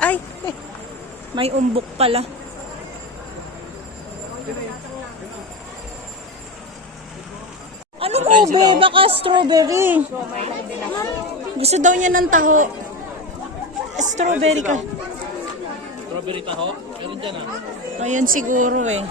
Ay, may umbok pala. Ano ko, be? Baka strawberry. Gusto daw niya ng taho. Strawberry ka. Strawberry taho? Meron dyan ah. Ayun siguro eh.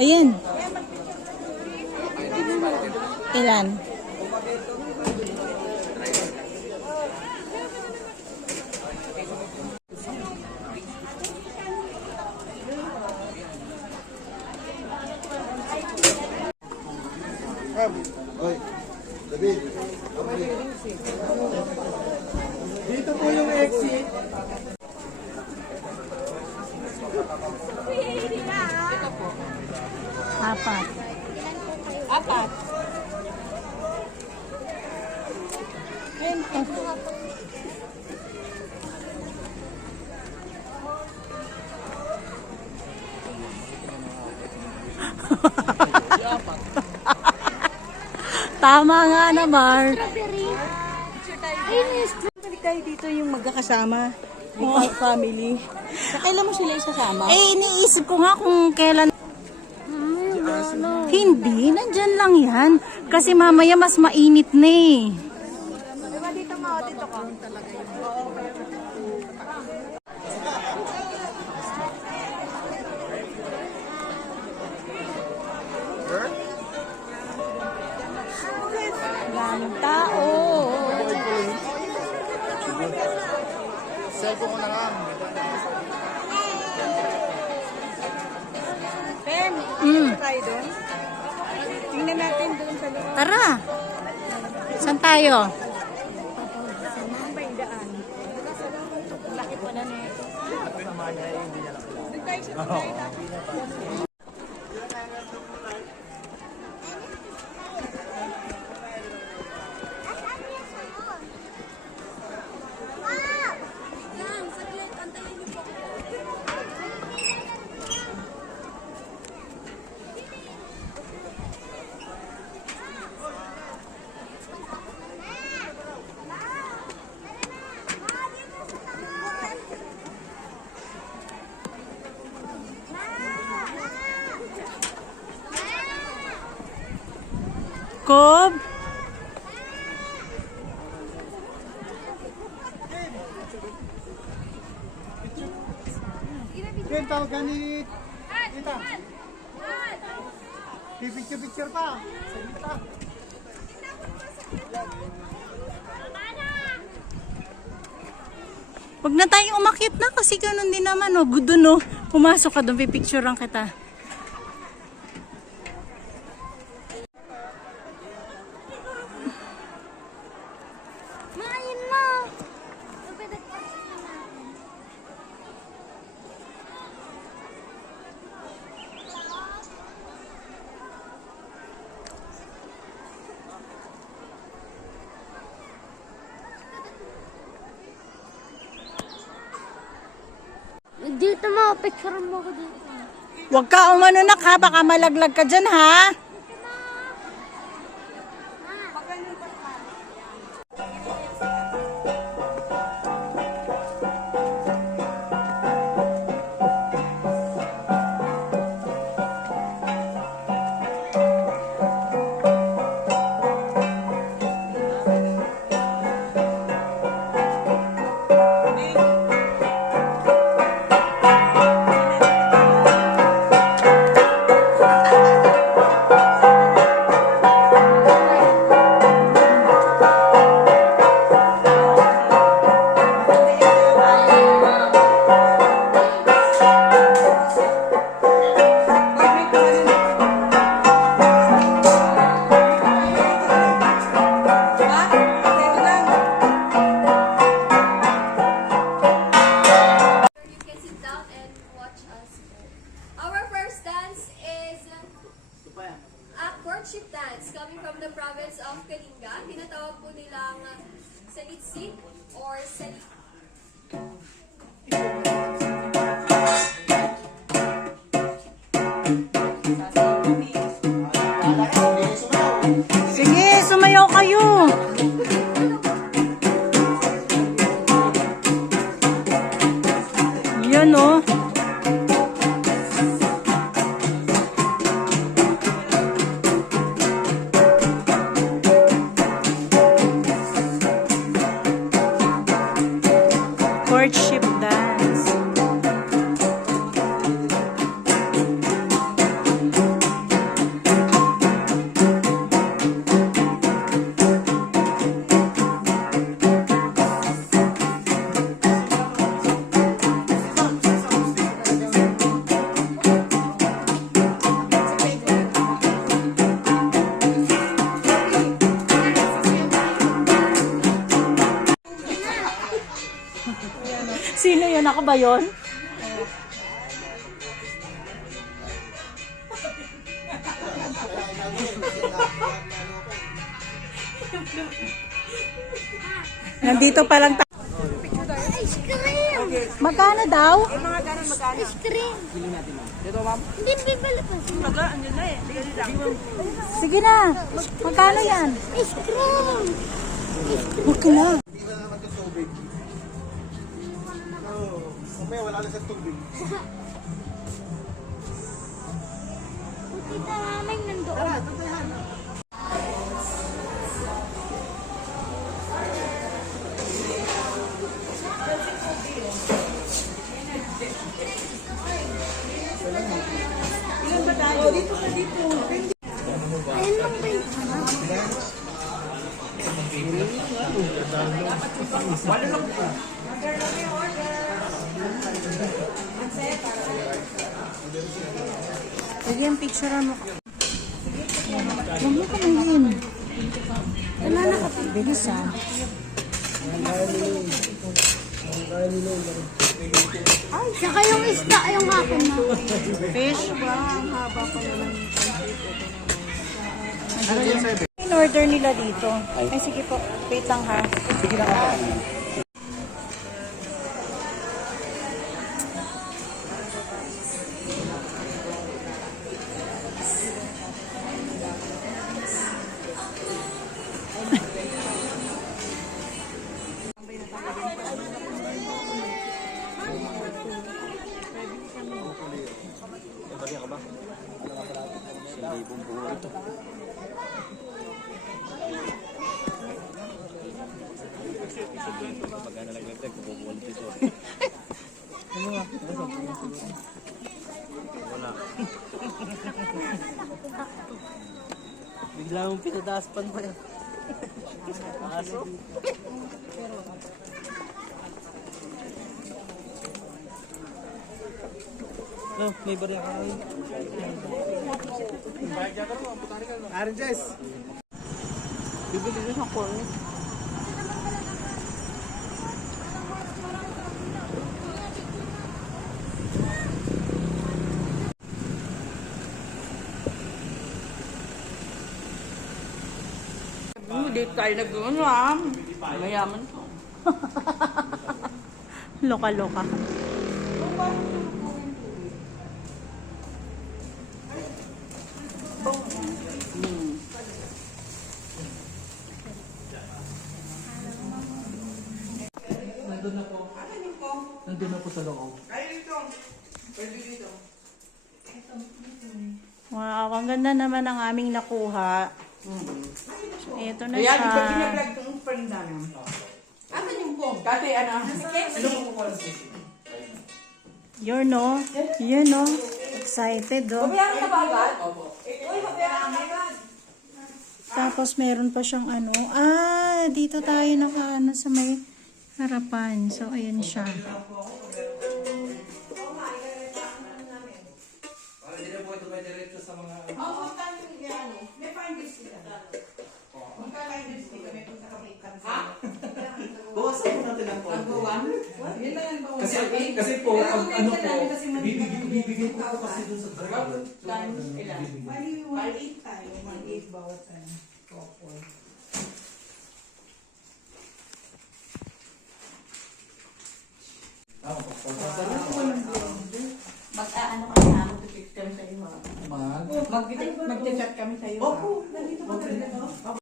Ayan. Ilan? David. Dito po yung exit. Apat. Apat. Ayan. Tama nga naman. Balik tayo dito yung magkakasama. Yung family. Kailan mo sila isasama? Eh, iniisip ko nga kung kailan. Hindi, nandyan lang yan. Kasi mamaya mas mainit na eh. Diba dito mo? Dito ka. Daming tao. Cellphone ko na lang. Pem, tayo doon. Tingnan natin doon sa loob. Tara. Saan tayo? Saan ba yung daan? Laki po na na ito. Doon tayo sa tulay. Kob? Ken, tawag ka ni Tita. Pipicture-picture pa. Saglit pa. Huwag na tayong umakyat na kasi ganun din naman. Oh. Good doon, oh. Pumasok ka doon, pipicturean kita. Main mo. Dito mo, picture mo ko dito. Huwag ka umano na ka, baka malaglag ka dyan ha. courtship dance coming from the province of Kalinga. Tinatawag po nilang Salitsi or Salit. Sige, sumayaw kayo. Yan oh. Courtship dance. Sino yun? Ako ba yun? Nandito pa lang Ice cream! Magkano daw? Ice cream! Hindi, bibili pa. Sige na. Magkano yan? Ice cream! Okay na. Mamaya wala na sa tubig. Puti na namin nandoon. Ayun lang ba yung Sige, ang picturean mo. Huwag mo kamayin. Wala na ka. Bilis ah. Saka yung isda, yung akin na. Fish ba? Ang haba pa naman. In order nila dito. Ay, sige po. Wait lang ha. Sige lang ako. Bigla mong pinadaspan pa yan. Aso. No, may barya ka rin. Aaron Jess. Bibili rin ako eh. Hindi tayo nag-ano ah. Mayaman ko. Loka-loka. Nandun na po sa loob. Wow, ang ganda naman ang aming nakuha. So, ito na Ayan, siya. pag ginablog itong friend namin. Asan yung phone? Kasi ano? You're no? You know? Excited oh. Babayaran ka ba agad? Opo. Uy, babayaran ka agad. Tapos meron pa siyang ano. Dito tayo nakaano sa may harapan. So, ayan siya. May fine dish kita. Magka-fine dish kita. May punta ka may kansa. Ha? Bawasan mo natin ang Ang bawan? Yun lang ang bawan. Kasi po, pag ano po, bibigyan bibigyan ko po kasi dun sa driver. Times ilan? Bali, 1.8 tayo. 1.8 bawat ano. Couple. Mag-aano ka na, mag-picture sa iyo. Mag. Mag-chat kami sa'yo. Opo, nandito ka talaga.